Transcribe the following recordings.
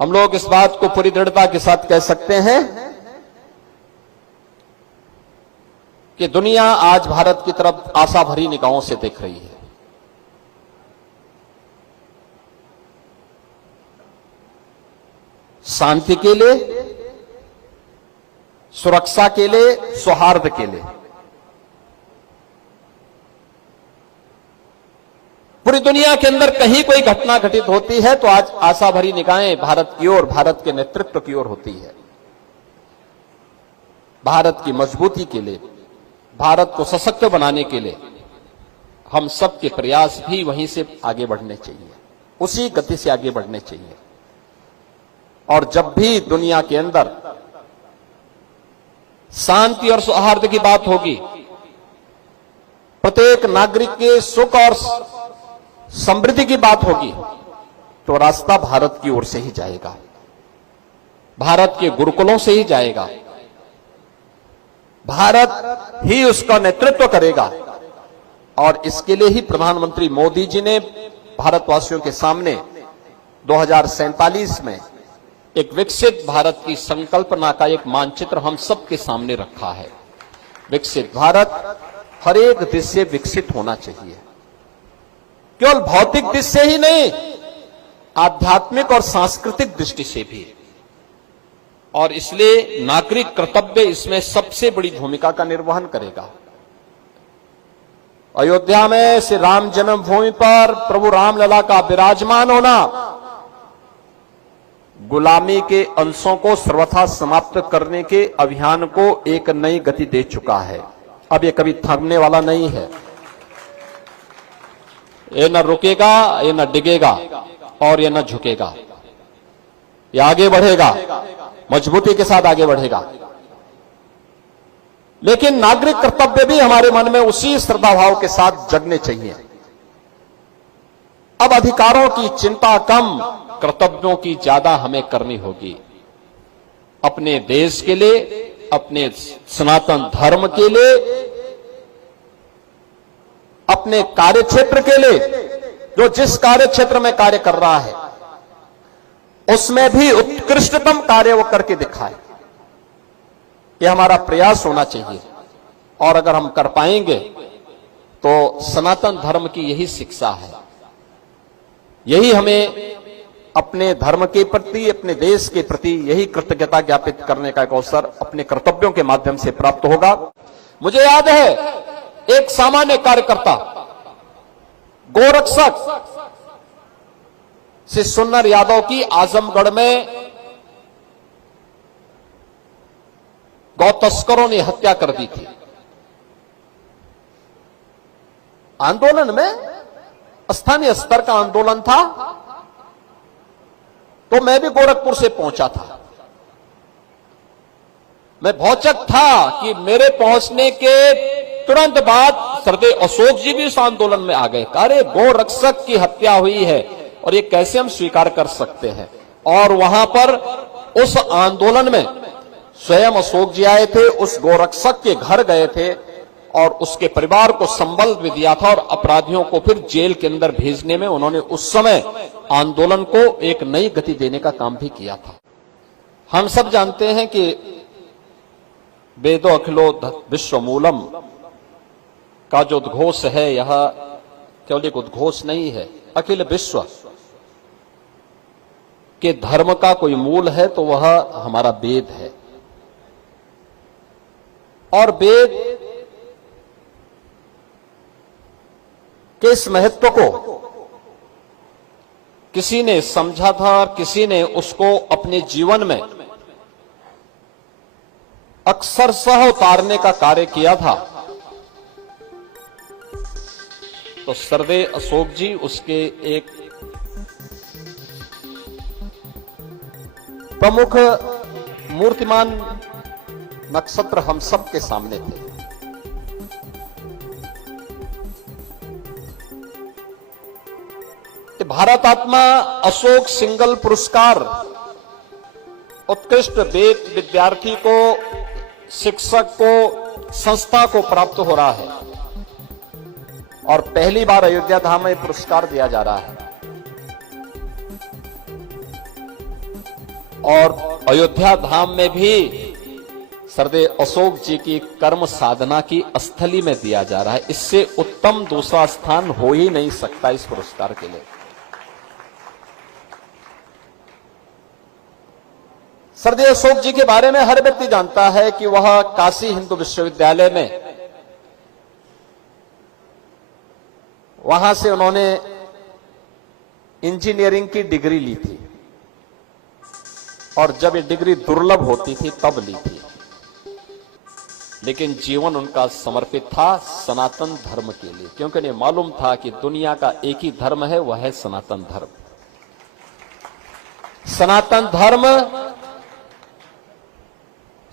हम लोग इस बात को पूरी दृढ़ता के साथ कह सकते हैं कि दुनिया आज भारत की तरफ आशा भरी निगाहों से देख रही है। शांति के लिए, सुरक्षा के लिए, सौहार्द के लिए। पूरी दुनिया के अंदर कहीं कोई घटना घटित होती है तो आज आशा भरी निगाहें भारत की ओर, भारत के नेतृत्व की ओर होती है। भारत की मजबूती के लिए, भारत को सशक्त बनाने के लिए हम सब के प्रयास भी वहीं से आगे बढ़ने चाहिए, उसी गति से आगे बढ़ने चाहिए। और जब भी दुनिया के अंदर शांति और सौहार्द की बात होगी, प्रत्येक नागरिक के सुख और समृद्धि की बात होगी, तो रास्ता भारत की ओर से ही जाएगा, भारत के गुरुकुलों से ही जाएगा, भारत ही उसका नेतृत्व करेगा। और इसके लिए ही प्रधानमंत्री मोदी जी ने भारतवासियों के सामने 2047 में एक विकसित भारत की संकल्पना का एक मानचित्र हम सबके सामने रखा है। विकसित भारत हर एक दिशा से विकसित होना चाहिए, केवल भौतिक दृष्टि से ही नहीं, आध्यात्मिक और सांस्कृतिक दृष्टि से भी। और इसलिए नागरिक कर्तव्य इसमें सबसे बड़ी भूमिका का निर्वहन करेगा। अयोध्या में श्री राम जन्मभूमि पर प्रभु रामलला का विराजमान होना गुलामी के अंशों को सर्वथा समाप्त करने के अभियान को एक नई गति दे चुका है। अब ये कभी थमने वाला नहीं है, ये न रुकेगा, ये न डिगेगा और ये न झुकेगा, ये आगे बढ़ेगा, मजबूती के साथ आगे बढ़ेगा। लेकिन नागरिक कर्तव्य भी हमारे मन में उसी श्रद्धा भाव के साथ जगने चाहिए। अब अधिकारों की चिंता कम, कर्तव्यों की ज्यादा हमें करनी होगी। अपने देश के लिए, अपने सनातन धर्म के लिए, अपने कार्य क्षेत्र के लिए, जो जिस कार्य क्षेत्र में कार्य कर रहा है उसमें भी उत्कृष्टतम कार्य वो करके दिखाए, यह हमारा प्रयास होना चाहिए। और अगर हम कर पाएंगे तो सनातन धर्म की यही शिक्षा है, यही हमें अपने धर्म के प्रति, अपने देश के प्रति यही कृतज्ञता ज्ञापित करने का एक अवसर अपने कर्तव्यों के माध्यम से प्राप्त होगा। मुझे याद है एक सामान्य कार्यकर्ता, गोरक्षक श्री सुन्नर यादव की आजमगढ़ में गौ तस्करों ने हत्या कर दी थी। आंदोलन में, स्थानीय स्तर का आंदोलन था, तो मैं भी गोरखपुर से पहुंचा था। मैं भौचक था कि मेरे पहुंचने के तुरंत बाद सरदेव अशोक जी भी इस आंदोलन में आ गए। अरे गोरक्षक की हत्या हुई है और ये कैसे हम स्वीकार कर सकते हैं। और वहां पर उस आंदोलन में स्वयं अशोक जी आए थे, उस गोरक्षक के घर गए थे और उसके परिवार को संबल भी दिया था और अपराधियों को फिर जेल के अंदर भेजने में उन्होंने उस समय आंदोलन को एक नई गति देने का काम भी किया था। हम सब जानते हैं कि वेदो अखिलो विश्वमूलम का जो उद्घोष है, यह केवल एक उद्घोष नहीं है। अखिल विश्व के धर्म का कोई मूल है तो वह हमारा वेद है। और वेद के इस महत्व को किसी ने समझा था, किसी ने उसको अपने जीवन में अक्षरशः उतारने का कार्य किया था। तो सरदेव अशोक जी उसके एक प्रमुख मूर्तिमान नक्षत्र हम सब के सामने थे। भारत आत्मा अशोक सिंगल पुरस्कार उत्कृष्ट वेद विद्यार्थी को, शिक्षक को, संस्था को प्राप्त हो रहा है और पहली बार अयोध्या धाम में पुरस्कार दिया जा रहा है। और अयोध्या धाम में भी सरदेव अशोक जी की कर्म साधना की स्थली में दिया जा रहा है। इससे उत्तम दूसरा स्थान हो ही नहीं सकता इस पुरस्कार के लिए। सरदेव अशोक जी के बारे में हर व्यक्ति जानता है कि वह काशी हिंदू विश्वविद्यालय में, वहां से उन्होंने इंजीनियरिंग की डिग्री ली थी और जब ये डिग्री दुर्लभ होती थी तब ली थी, लेकिन जीवन उनका समर्पित था सनातन धर्म के लिए, क्योंकि उन्हें मालूम था कि दुनिया का एक ही धर्म है, वह है सनातन धर्म। सनातन धर्म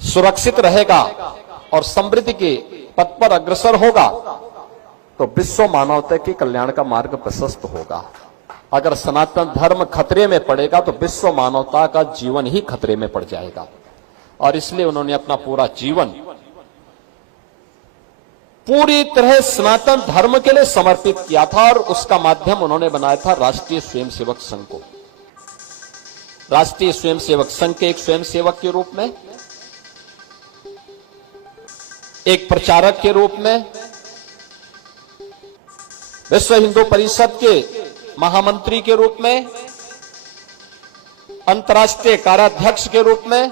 सुरक्षित रहेगा और समृद्धि के पथ पर अग्रसर होगा तो विश्व मानवता के कल्याण का मार्ग प्रशस्त होगा। अगर सनातन धर्म खतरे में पड़ेगा तो विश्व मानवता का जीवन ही खतरे में पड़ जाएगा। और इसलिए उन्होंने अपना पूरा जीवन पूरी तरह सनातन धर्म के लिए समर्पित किया था और उसका माध्यम उन्होंने बनाया था राष्ट्रीय स्वयंसेवक संघ को। राष्ट्रीय स्वयंसेवक संघ के एक स्वयंसेवक के रूप में, एक प्रचारक के रूप में, विश्व हिंदू परिषद के महामंत्री के रूप में, अंतर्राष्ट्रीय कार्याध्यक्ष के रूप में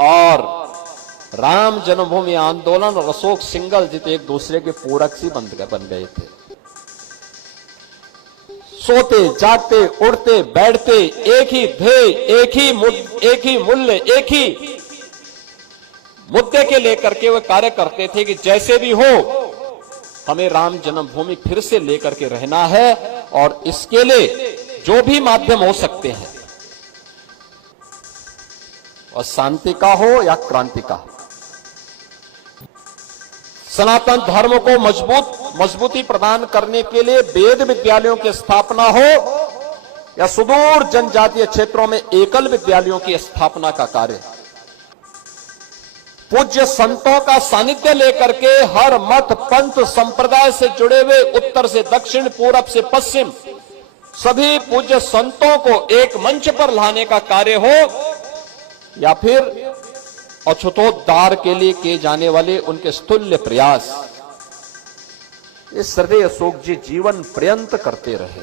और राम जन्मभूमि आंदोलन और अशोक सिंघल जी तो एक दूसरे के पूरक सी बन गए थे। सोते जागते उड़ते बैठते एक ही ध्येय, एक ही मूल्य, एक ही मुद्दे के लेकर के वे कार्य करते थे कि जैसे भी हो हमें राम जन्मभूमि फिर से लेकर के रहना है और इसके लिए जो भी माध्यम हो सकते हैं, और शांति का हो या क्रांति का, सनातन धर्म को मजबूती प्रदान करने के लिए वेद विद्यालयों की स्थापना हो या सुदूर जनजातीय क्षेत्रों में एकल विद्यालयों की स्थापना का कार्य, पूज्य संतों का सानिध्य लेकर के हर मत पंथ संप्रदाय से जुड़े हुए उत्तर से दक्षिण, पूरब से पश्चिम सभी पूज्य संतों को एक मंच पर लाने का कार्य हो या फिर अछूतोद्धार के लिए किए जाने वाले उनके स्तुल्य प्रयास, इस सरदेव अशोक जी जीवन पर्यंत करते रहे।